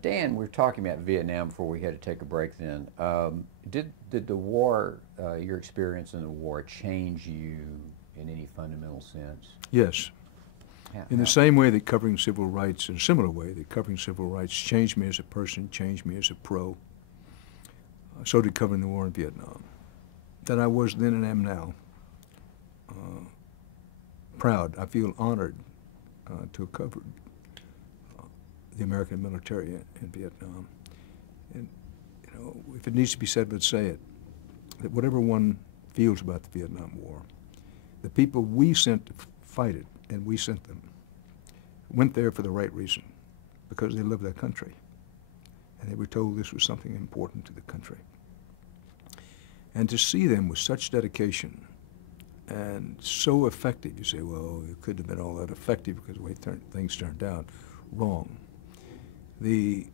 Dan, we were talking about Vietnam before we had to take a break. Then, did the war, your experience in the war, change you in any fundamental sense? Yes. In the How? same way that covering civil rights, in a similar way that covering civil rights changed me as a person, changed me as a pro, so did covering the war in Vietnam. That I was then and am now. Proud. I feel honored to have covered the American military in Vietnam. And, you know, if it needs to be said, let's say it, that whatever one feels about the Vietnam War, the people we sent to fight it, and we sent them, went there for the right reason, because they loved their country. And they were told this was something important to the country. And to see them with such dedication and so effective, you say, well, it couldn't have been all that effective because of the way things turned out. Wrong. The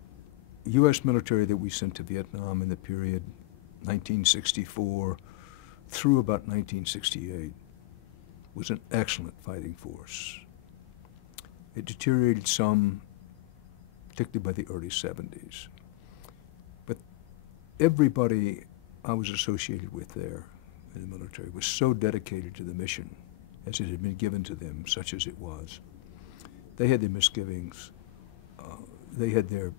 U.S. military that we sent to Vietnam in the period 1964 through about 1968 was an excellent fighting force. It deteriorated some, particularly by the early 70s. But everybody I was associated with there in the military was so dedicated to the mission as it had been given to them, such as it was. They had their misgivings. They had their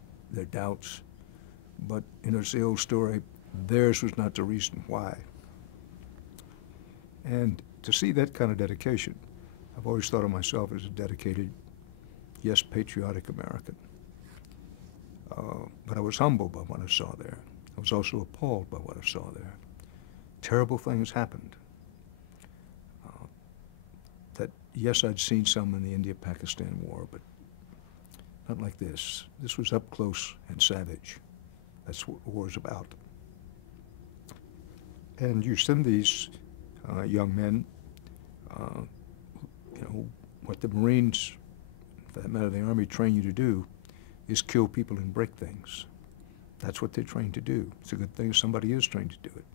doubts. But, you know, it's the old story, theirs was not the reason why. And to see that kind of dedication, I've always thought of myself as a dedicated, yes, patriotic American. But I was humbled by what I saw there. I was also appalled by what I saw there. Terrible things happened. That, yes, I'd seen some in the India-Pakistan War, but not like this. This was up close and savage. That's what war is about. And you send these young men, you know, what the Marines, for that matter, the Army train you to do is kill people and break things. That's what they're trained to do. It's a good thing somebody is trained to do it.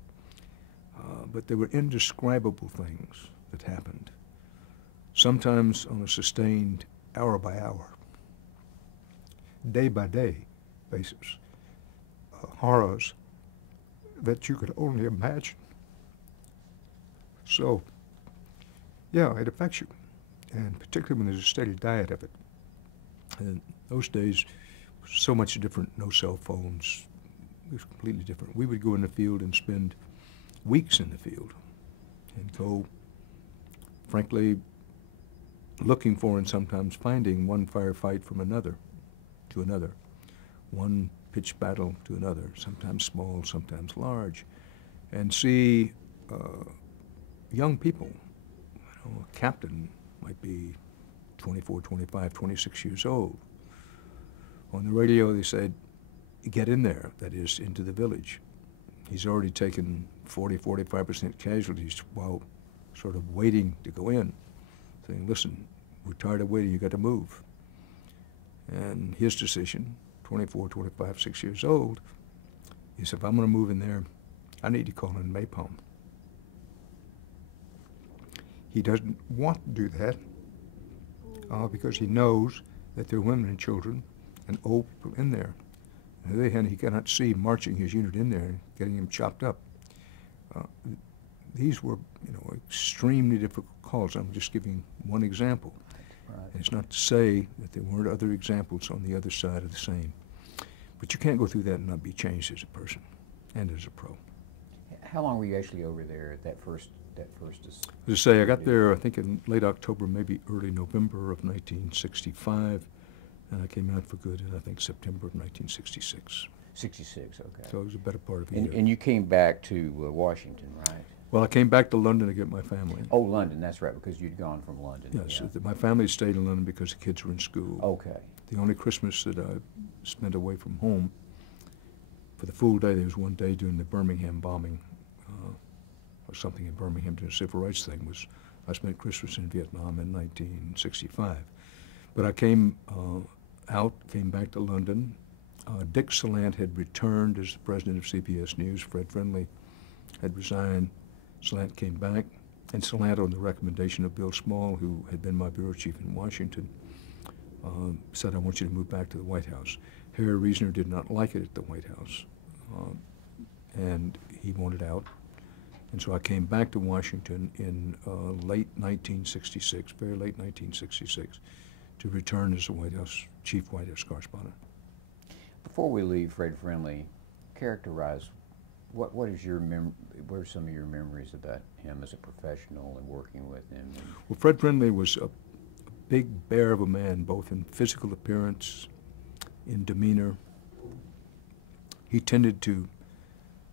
But there were indescribable things that happened, sometimes on a sustained hour by hour, day by day basis. Horrors that you could only imagine. So, yeah, it affects you, and particularly when there's a steady diet of it. And those days, so much different, no cell phones, it was completely different. We would go in the field and spend weeks in the field and go, frankly, looking for and sometimes finding one firefight from another to another, one pitched battle to another, sometimes small, sometimes large, and see young people. You know, a captain might be 24, 25, 26 years old. On the radio they said, get in there, that is, into the village. He's already taken 40, 45% casualties while sort of waiting to go in, saying, listen, we're tired of waiting, you got to move. And his decision, 24, 25, 6 years old, is if I'm going to move in there, I need to call in Mapom. He doesn't want to do that because he knows that there are women and children and old people in there. On the other hand, he cannot see marching his unit in there and getting him chopped up. These were, you know, extremely difficult calls. I'm just giving one example. Right. And it's not to say that there weren't other examples on the other side of the same. But you can't go through that and not be changed as a person and as a pro. How long were you actually over there at that first? As I say, I got there, I think, in late October, maybe early November of 1965, and I came out for good in, I think, September of 1966. 66, okay. So it was a better part of a year. And you came back to Washington, right? Well, I came back to London to get my family. Oh, London, that's right, because you'd gone from London. Yes, Yeah. my family stayed in London because the kids were in school. Okay. The only Christmas that I spent away from home, for the full day, there was one day during the Birmingham bombing, or something in Birmingham during the civil rights thing, was I spent Christmas in Vietnam in 1965. But I came came back to London. Dick Salant had returned as the president of CBS News. Fred Friendly had resigned. Salant came back, and Salant, on the recommendation of Bill Small, who had been my bureau chief in Washington, said, I want you to move back to the White House. Harry Reasoner did not like it at the White House, and he wanted out. And so I came back to Washington in late 1966, very late 1966, to return as the chief White House correspondent. Before we leave Fred Friendly, characterize what are some of your memories about him as a professional and working with him? Well, Fred Friendly was a big bear of a man, both in physical appearance, in demeanor. He tended to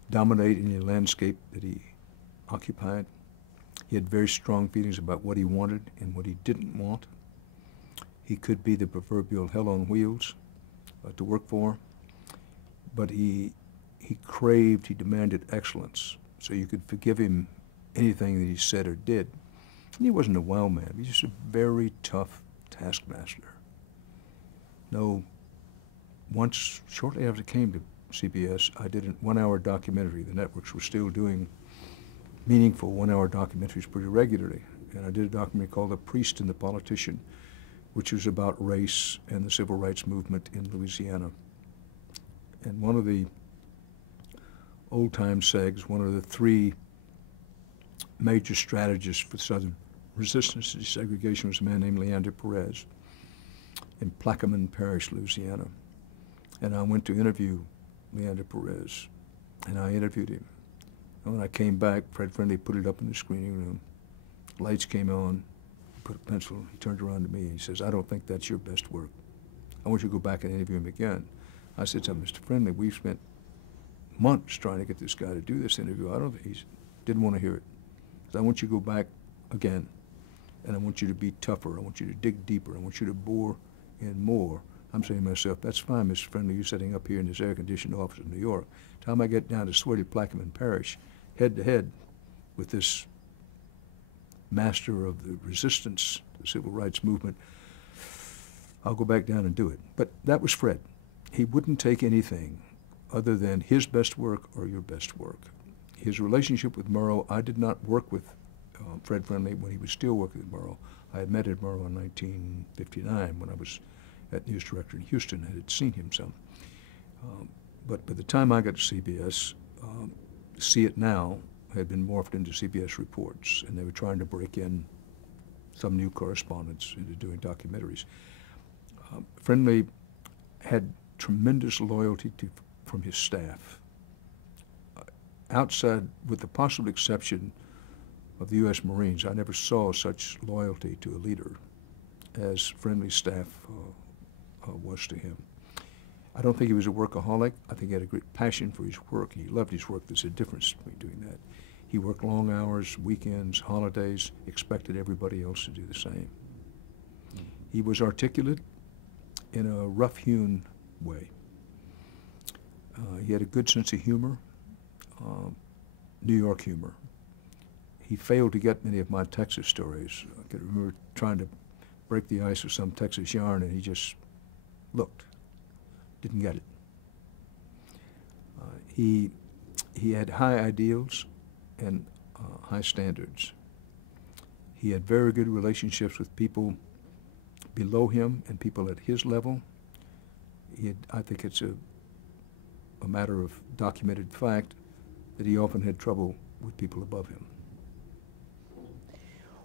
dominate any landscape that he occupied. He had very strong feelings about what he wanted and what he didn't want. He could be the proverbial hell on wheels to work for, but he demanded excellence, so you could forgive him anything that he said or did. And he wasn't a wild man. He was just a very tough taskmaster. Once, shortly after I came to CBS, I did a one-hour documentary. The networks were still doing meaningful one-hour documentaries pretty regularly. And I did a documentary called The Priest and the Politician, which was about race and the civil rights movement in Louisiana. And one of the old-time SEGs, one of the three major strategists for Southern resistance to desegregation, was a man named Leander Perez in Plaquemine Parish, Louisiana. And I went to interview Leander Perez, and I interviewed him. And when I came back, Fred Friendly put it up in the screening room. Lights came on, put a pencil, he turned around to me, and he says, I don't think that's your best work. I want you to go back and interview him again. I said to him, Mr. Friendly, we've spent months trying to get this guy to do this interview. I don't think he didn't want to hear it. So I want you to go back again, and I want you to be tougher. I want you to dig deeper. I want you to bore in more. I'm saying to myself, that's fine, Mr. Friendly, you're sitting up here in this air-conditioned office in New York. Time I get down to sweaty Plaquemine Parish, head-to-head with this master of the resistance, the civil rights movement, I'll go back down and do it. But that was Fred. He wouldn't take anything other than his best work or your best work. His relationship with Murrow, I did not work with Fred Friendly when he was still working at Murrow. I had met at Murrow in 1959 when I was at news director in Houston. I had seen him some. But by the time I got to CBS, See It Now had been morphed into CBS Reports, and they were trying to break in some new correspondents into doing documentaries. Friendly had tremendous loyalty from his staff. Outside, with the possible exception of the U.S. Marines, I never saw such loyalty to a leader as Friendly's staff was to him. I don't think he was a workaholic. I think he had a great passion for his work. He loved his work. There's a difference between doing that. He worked long hours, weekends, holidays, expected everybody else to do the same. He was articulate in a rough-hewn way. He had a good sense of humor, New York humor. He failed to get many of my Texas stories. I can remember trying to break the ice with some Texas yarn, and he just looked, didn't get it. He had high ideals and high standards. He had very good relationships with people below him and people at his level. I think it's a matter of documented fact that he often had trouble with people above him.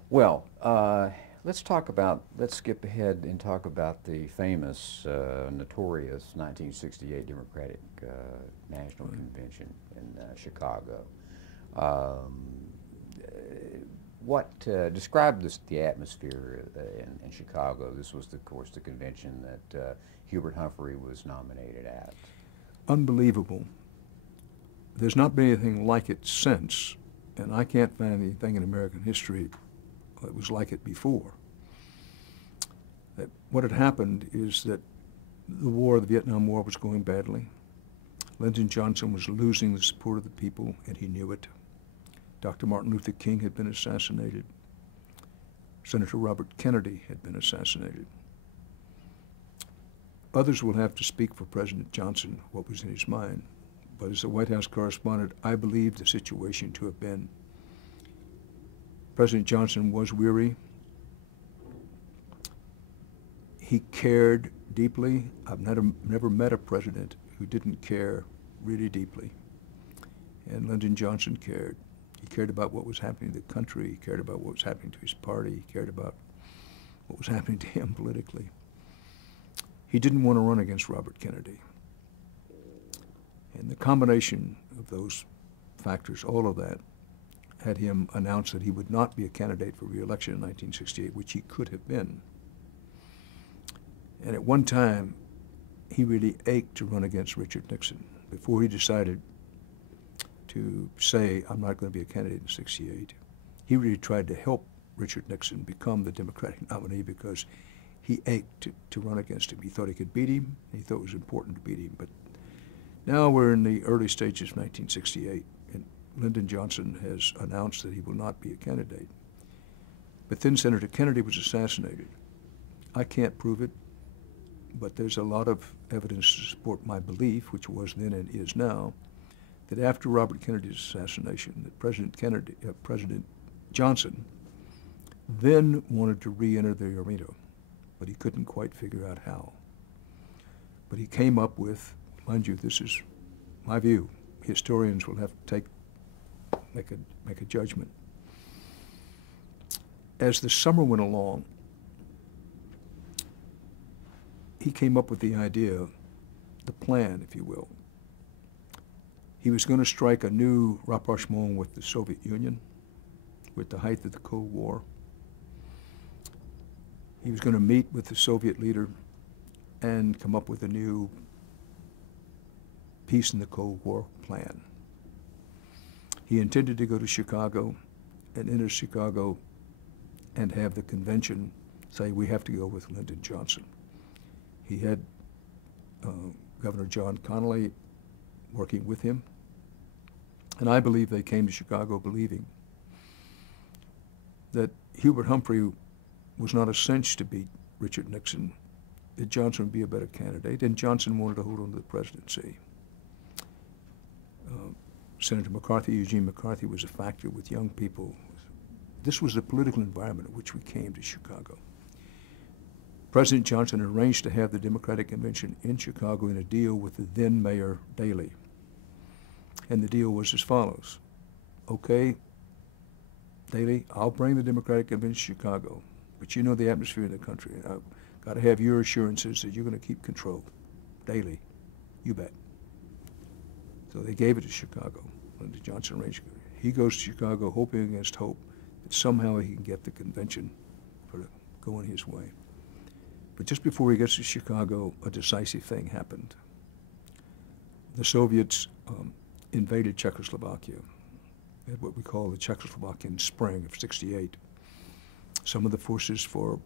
Well, let's skip ahead and talk about the famous, notorious 1968 Democratic National Convention in Chicago. Describe the atmosphere in Chicago. This was, of course, the convention that Hubert Humphrey was nominated at. Unbelievable. There's not been anything like it since, and I can't find anything in American history that was like it before. What had happened is that the Vietnam War was going badly. Lyndon Johnson was losing the support of the people, and he knew it. Dr. Martin Luther King had been assassinated. Senator Robert Kennedy had been assassinated. Others will have to speak for President Johnson, what was in his mind. But as a White House correspondent, I believe the situation to have been President Johnson was weary. He cared deeply. I've never met a president who didn't care really deeply. And Lyndon Johnson cared. He cared about what was happening to the country. He cared about what was happening to his party. He cared about what was happening to him politically. He didn't want to run against Robert Kennedy. And the combination of those factors, all of that, had him announce that he would not be a candidate for re-election in 1968, which he could have been. And at one time, he really ached to run against Richard Nixon before he decided to say, I'm not going to be a candidate in 68. He really tried to help Richard Nixon become the Democratic nominee because he ached to run against him. He thought he could beat him. He thought it was important to beat him. But now we're in the early stages of 1968, and Lyndon Johnson has announced that he will not be a candidate. But then Senator Kennedy was assassinated. I can't prove it, but there's a lot of evidence to support my belief, which was then and is now, that after Robert Kennedy's assassination, that President Johnson then wanted to re-enter the arena, but he couldn't quite figure out how. But he came up with, mind you, this is my view. Historians will have to make a judgment. As the summer went along, he came up with the idea, the plan, if you will. He was going to strike a new rapprochement with the Soviet Union, with the height of the Cold War. He was going to meet with the Soviet leader and come up with a new peace in the Cold War plan. He intended to go to Chicago and enter Chicago and have the convention say, we have to go with Lyndon Johnson. He had Governor John Connally working with him, and I believe they came to Chicago believing that Hubert Humphrey was not a cinch to beat Richard Nixon, that Johnson would be a better candidate, and Johnson wanted to hold on to the presidency. Senator McCarthy, Eugene McCarthy, was a factor with young people. This was the political environment in which we came to Chicago. President Johnson arranged to have the Democratic Convention in Chicago in a deal with the then Mayor Daley. And the deal was as follows. Okay, Daley, I'll bring the Democratic Convention to Chicago, but you know the atmosphere in the country. I've got to have your assurances that you're going to keep control. Daley, you bet. So they gave it to Chicago. Lyndon Johnson arranged it. He goes to Chicago hoping against hope that somehow he can get the convention going his way. But just before he gets to Chicago, a decisive thing happened. The Soviets invaded Czechoslovakia at what we call the Czechoslovakian Spring of '68. Some of the forces for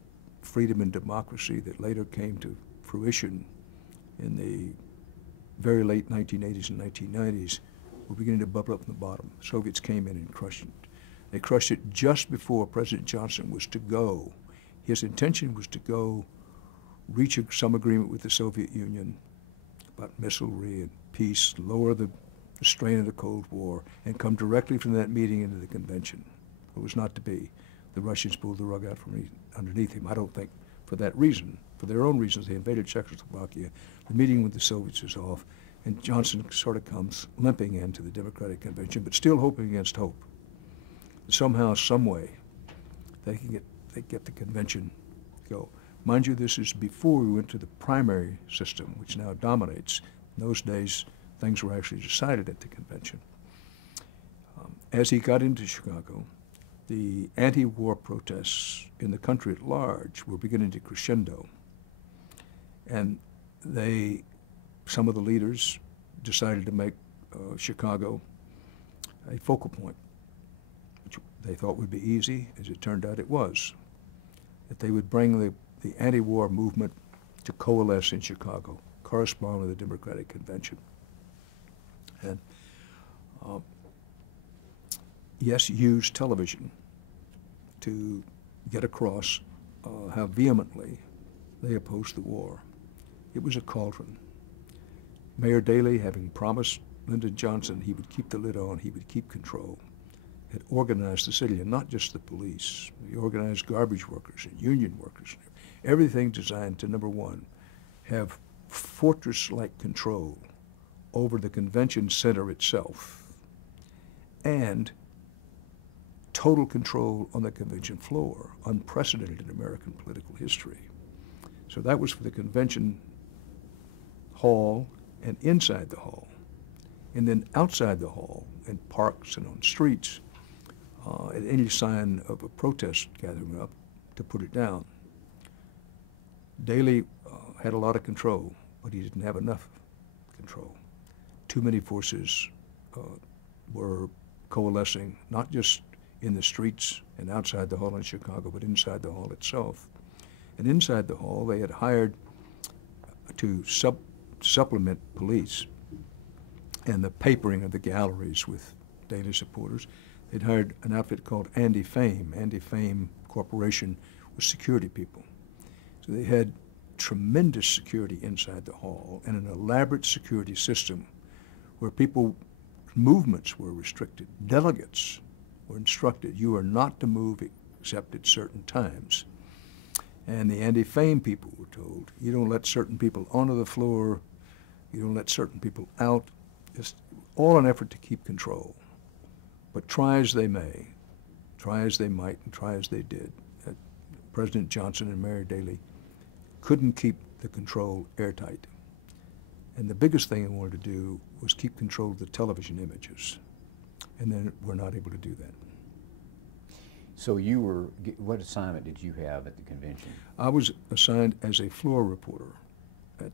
freedom and democracy that later came to fruition in the very late 1980s and 1990s were beginning to bubble up from the bottom. The Soviets came in and crushed it. They crushed it just before President Johnson was to go. His intention was to go reach some agreement with the Soviet Union about missilery and peace, lower the strain of the Cold War, and come directly from that meeting into the convention. It was not to be. The Russians pulled the rug out from underneath him. I don't think for that reason. For their own reasons, they invaded Czechoslovakia. The meeting with the Soviets is off, and Johnson sort of comes limping into the Democratic Convention, but still hoping against hope. Somehow, some way, they get the convention to go. Mind you, this is before we went to the primary system, which now dominates. In those days, things were actually decided at the convention. As he got into Chicago, the anti-war protests in the country at large were beginning to crescendo. And some of the leaders decided to make Chicago a focal point, which they thought would be easy. As it turned out, it was. That they would bring the anti-war movement to coalesce in Chicago, correspond with the Democratic Convention. And yes, used television to get across how vehemently they opposed the war. It was a cauldron. Mayor Daley, having promised Lyndon Johnson he would keep the lid on, he would keep control, had organized the city, and not just the police. He organized garbage workers and union workers. Everything designed to, number one, have fortress-like control over the convention center itself and total control on the convention floor, unprecedented in American political history. So that was for the convention hall and inside the hall. And then outside the hall, in parks and on streets, at any sign of a protest gathering up, to put it down. Daley had a lot of control, but he didn't have enough control. Too many forces were coalescing, not just in the streets and outside the hall in Chicago, but inside the hall itself. And inside the hall, they had hired to supplement police and the papering of the galleries with Daley supporters. They'd hired an outfit called Andy Fame. Andy Fame Corporation was security people. So they had tremendous security inside the hall and an elaborate security system where people, movements were restricted. Delegates were instructed, you are not to move except at certain times. And the Andy Fame people were told, you don't let certain people onto the floor, you don't let certain people out. It's all an effort to keep control. But try as they may, try as they might, and try as they did, President Johnson and Mary Daley couldn't keep the control airtight. And the biggest thing they wanted to do was keep control of the television images. And then we're not able to do that. So you were, what assignment did you have at the convention? I was assigned as a floor reporter at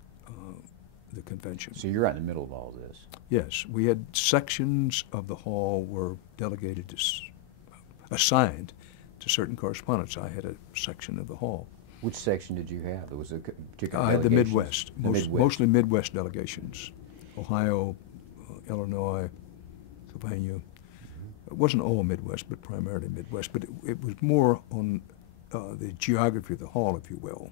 the convention. So you're right in the middle of all this. Yes, we had sections of the hall were delegated to, assigned to certain correspondents. I had a section of the hall. Which section did you have? There was a particular I had the delegation? Midwest, The Midwest. mostly Midwest delegations, Ohio, Illinois, Pennsylvania. It wasn't all Midwest, but primarily Midwest. But it was more on the geography of the hall, if you will.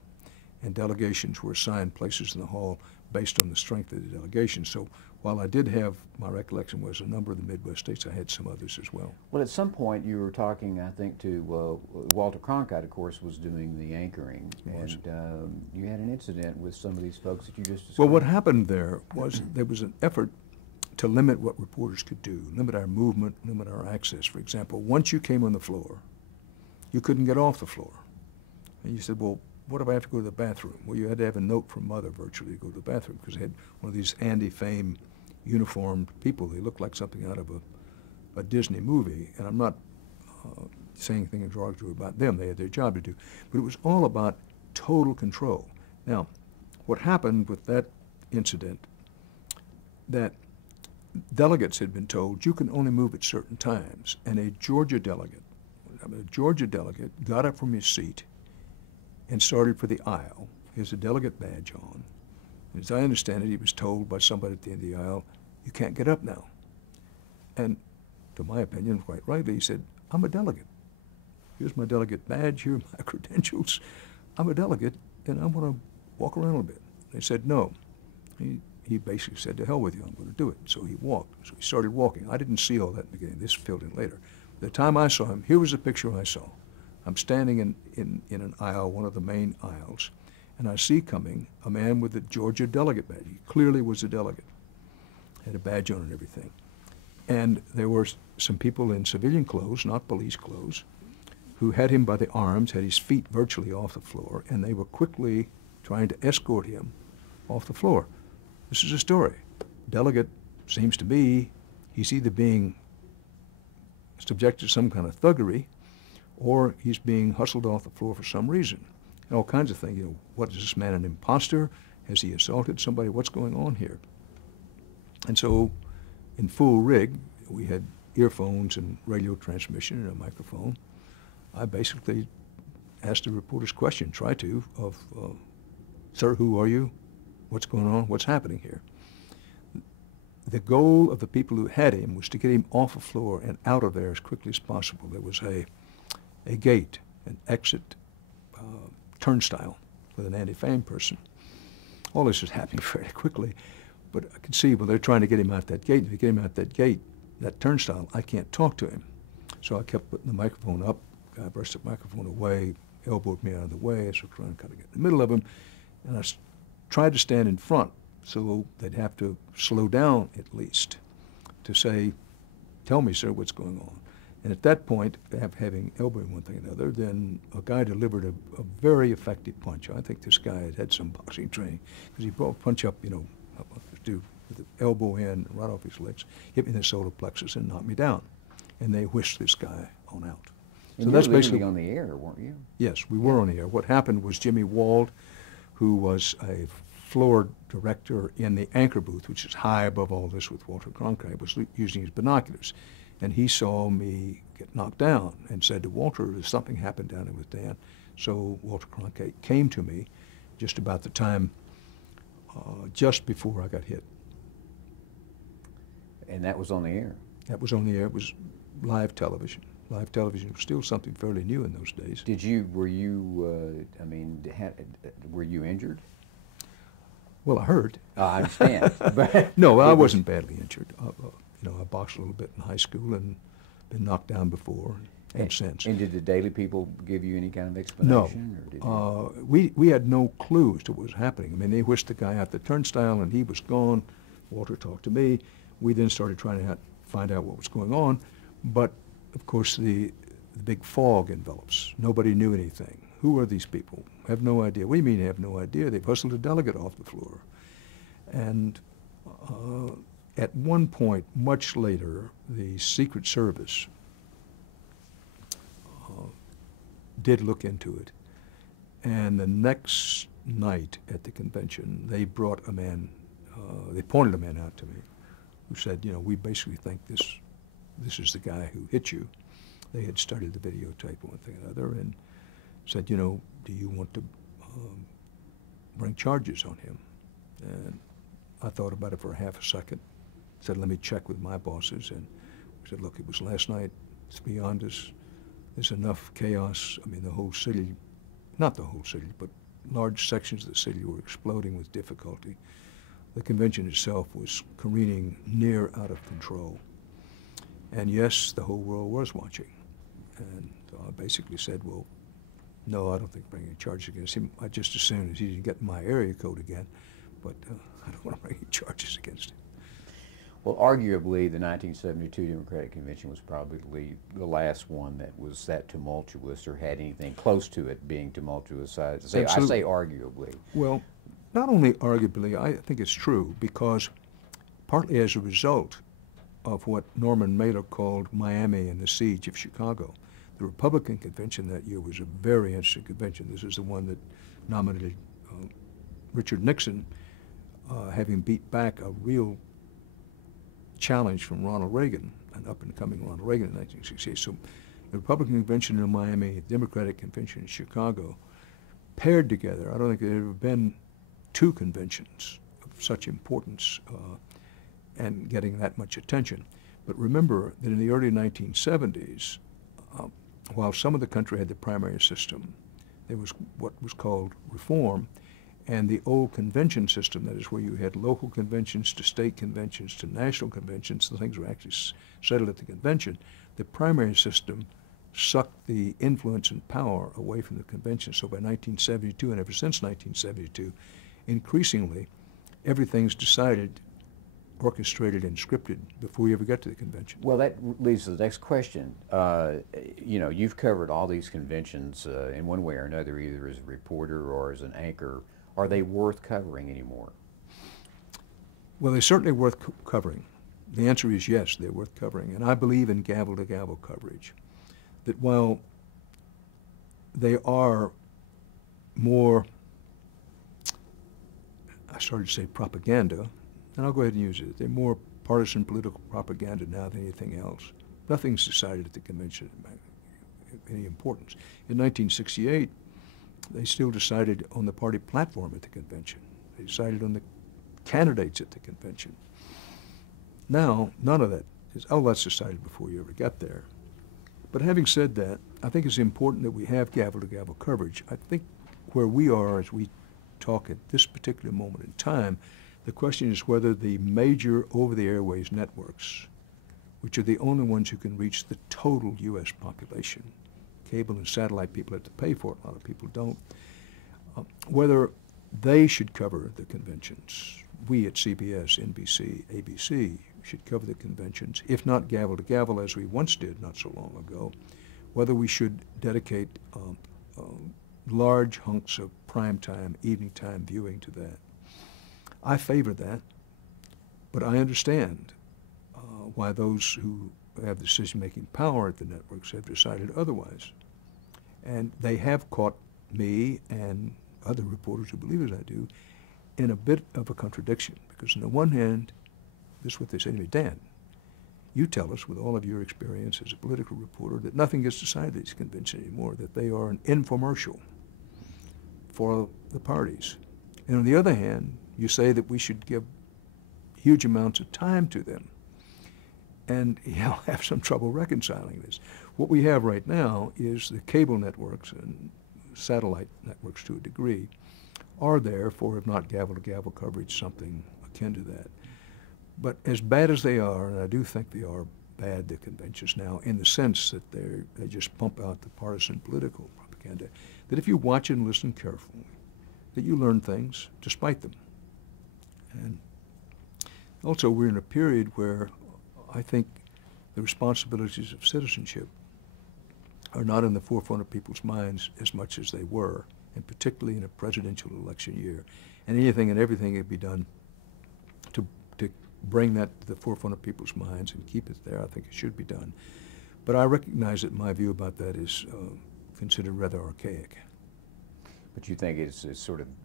And delegations were assigned places in the hall based on the strength of the delegation. So while I did have, my recollection was a number of the Midwest states, I had some others as well. Well, at some point you were talking, I think, to Walter Cronkite, of course, was doing the anchoring. And you had an incident with some of these folks that you just described. Well, what happened there was an effort to limit what reporters could do, limit our movement, limit our access. For example, once you came on the floor, you couldn't get off the floor. And you said, well, what if I have to go to the bathroom? Well, you had to have a note from Mother virtually to go to the bathroom because they had one of these Andy Fame uniformed people. They looked like something out of a Disney movie. And I'm not saying anything derogatory about them. They had their job to do. But it was all about total control. Now, what happened with that incident, that delegates had been told you can only move at certain times. And a Georgia delegate got up from his seat and started for the aisle. He has a delegate badge on. As I understand it, he was told by somebody at the end of the aisle, you can't get up now. And to my opinion, quite rightly, he said, I'm a delegate. Here's my delegate badge, here are my credentials. I'm a delegate, and I want to walk around a bit. They said no. He basically said, to hell with you, I'm going to do it. So he walked. So he started walking. I didn't see all that in the beginning. This filled in later. By the time I saw him, here was a picture I saw. I'm standing in an aisle, one of the main aisles, and I see coming a man with a Georgia delegate badge. He clearly was a delegate, had a badge on and everything. And there were some people in civilian clothes, not police clothes, who had him by the arms, had his feet virtually off the floor, and they were quickly trying to escort him off the floor. This is a story. Delegate seems to be, he's either being subjected to some kind of thuggery, or he's being hustled off the floor for some reason. And all kinds of things. You know, what is this man, an imposter? Has he assaulted somebody? What's going on here? And so, in full rig, we had earphones and radio transmission and a microphone. I basically asked the reporter's question, of, sir, who are you? What's going on? What's happening here? The goal of the people who had him was to get him off the floor and out of there as quickly as possible. There was a gate, an exit turnstile with an Andy Fame person. All this is happening very quickly, but I can see, well, they're trying to get him out that gate. If you get him out that gate, that turnstile, I can't talk to him. So I kept putting the microphone up, I brushed the microphone away, elbowed me out of the way, so trying to kind of get in the middle of them, and I tried to stand in front so they'd have to slow down at least to say, "Tell me, sir, what's going on." And at that point, having elbowing one thing or another, then a guy delivered a very effective punch. I think this guy had some boxing training, because he brought a punch up, with the elbow in right off his legs, hit me in the solar plexus and knocked me down. And they whisked this guy on out. And so that's basically on the air, weren't you? Yes, we were on the air. What happened was Jimmy Wald, who was a floor director in the anchor booth, which is high above all this with Walter Cronkite, was using his binoculars. And he saw me get knocked down and said to Walter, something happened down there with Dan. So Walter Cronkite came to me just about the time, just before I got hit. And that was on the air? That was on the air. It was live television. Live television was still something fairly new in those days. Were you injured? Well, I hurt. I understand. But no, I wasn't badly injured. I boxed a little bit in high school and been knocked down before and since. And did the Daily People give you any kind of explanation? No. We had no clue as to what was happening. I mean, they whisked the guy out the turnstile and he was gone. Walter talked to me. We then started trying to find out what was going on. But, of course, the big fog envelops. Nobody knew anything. Who are these people? Have no idea. What do you mean have no idea? They've hustled a delegate off the floor. And at one point, much later, the Secret Service did look into it. And the next night at the convention, they brought a man, they pointed a man out to me who said, we basically think this is the guy who hit you. They had studied the videotape, one thing or another, and said, do you want to bring charges on him? And I thought about it for a half a second, said, let me check with my bosses, and we said, look, it was last night, it's beyond us, there's enough chaos. I mean, the whole city, not the whole city, but large sections of the city were exploding with difficulty. The convention itself was careening near out of control. And yes, the whole world was watching. And so I basically said, well, no, I don't think bringing charges against him. I just as soon as he didn't get my area code again, but I don't want to bring any charges against him. Well, arguably, the 1972 Democratic Convention was probably the last one that was that tumultuous or had anything close to it being tumultuous. I say arguably. Well, not only arguably, I think it's true, because partly as a result of what Norman Mailer called Miami and the siege of Chicago. The Republican convention that year was a very interesting convention. This is the one that nominated Richard Nixon, having beat back a real challenge from Ronald Reagan, an up-and-coming Ronald Reagan in 1968. So the Republican convention in Miami, the Democratic convention in Chicago, paired together. I don't think there had ever been two conventions of such importance and getting that much attention. But remember that in the early 1970s, while some of the country had the primary system, there was what was called reform, and the old convention system, that is where you had local conventions to state conventions to national conventions, the things were actually settled at the convention. The primary system sucked the influence and power away from the convention. So by 1972, and ever since 1972, increasingly, everything's decided, orchestrated, and scripted before you ever get to the convention. Well, that leads to the next question. You've covered all these conventions in one way or another, either as a reporter or as an anchor. Are they worth covering anymore? Well, they're certainly worth covering. The answer is yes, they're worth covering. And I believe in gavel-to-gavel coverage, that while they are more, I started to say propaganda, and I'll go ahead and use it. They're more partisan political propaganda now than anything else. Nothing's decided at the convention of any importance. In 1968, they still decided on the party platform at the convention. They decided on the candidates at the convention. Now, none of that is, that's decided before you ever get there. But having said that, I think it's important that we have gavel-to-gavel coverage. I think where we are as we talk at this particular moment in time, the question is whether the major over-the-airways networks, which are the only ones who can reach the total U.S. population, cable and satellite people have to pay for it. A lot of people don't. Whether they should cover the conventions. We at CBS, NBC, ABC should cover the conventions, if not gavel to gavel as we once did not so long ago. Whether we should dedicate large hunks of prime time, evening time viewing to that. I favor that, but I understand why those who have decision-making power at the networks have decided otherwise. And they have caught me and other reporters who believe as I do in a bit of a contradiction, because on the one hand, this is what they say to me: Dan, you tell us with all of your experience as a political reporter that nothing gets decided at these conventions anymore, that they are an infomercial for the parties. And on the other hand, you say that we should give huge amounts of time to them. And I'll have some trouble reconciling this. What we have right now is the cable networks and satellite networks to a degree are there for, if not gavel-to-gavel coverage, something akin to that. But as bad as they are, and I do think they are bad, the conventions now, in the sense that they just pump out the partisan political propaganda, that if you watch and listen carefully, that you learn things despite them. And also, we're in a period where I think the responsibilities of citizenship are not in the forefront of people's minds as much as they were, and particularly in a presidential election year. And anything and everything can be done to bring that to the forefront of people's minds and keep it there. I think it should be done. But I recognize that my view about that is considered rather archaic. But you think it's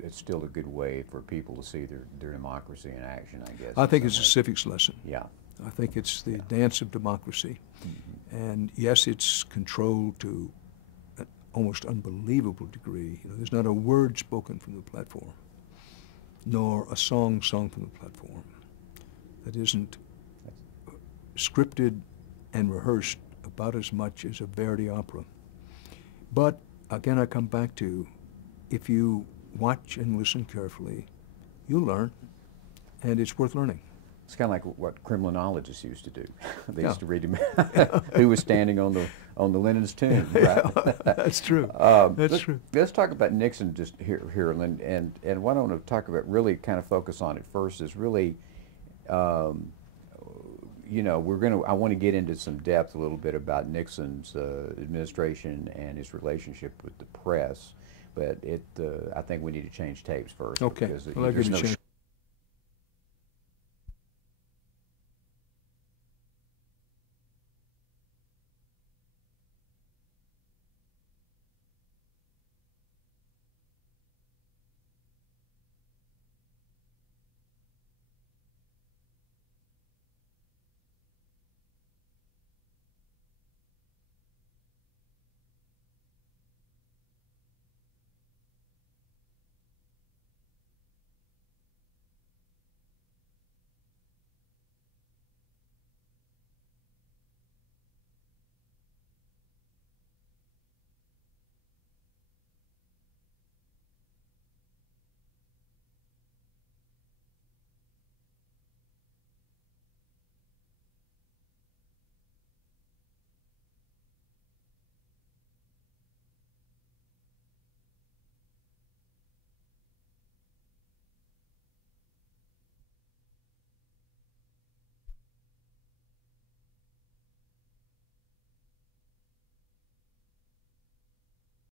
still a good way for people to see their democracy in action, I guess. I think it's a civics lesson. Yeah. I think it's the dance of democracy. Mm-hmm. And yes, it's controlled to an almost unbelievable degree. There's not a word spoken from the platform, nor a song sung from the platform that isn't scripted and rehearsed about as much as a Verdi opera. But again, I come back to, if you watch and listen carefully, you'll learn, and it's worth learning. It's kind of like what criminologists used to do. They used to read him who was standing on the Lenin's tomb. Right? That's true. True. Let's talk about Nixon just here, and what I want to talk about, really kind of focus on it first, is really, I want to get into some depth a little bit about Nixon's administration and his relationship with the press. But I think we need to change tapes first. Okay. Because well, there's no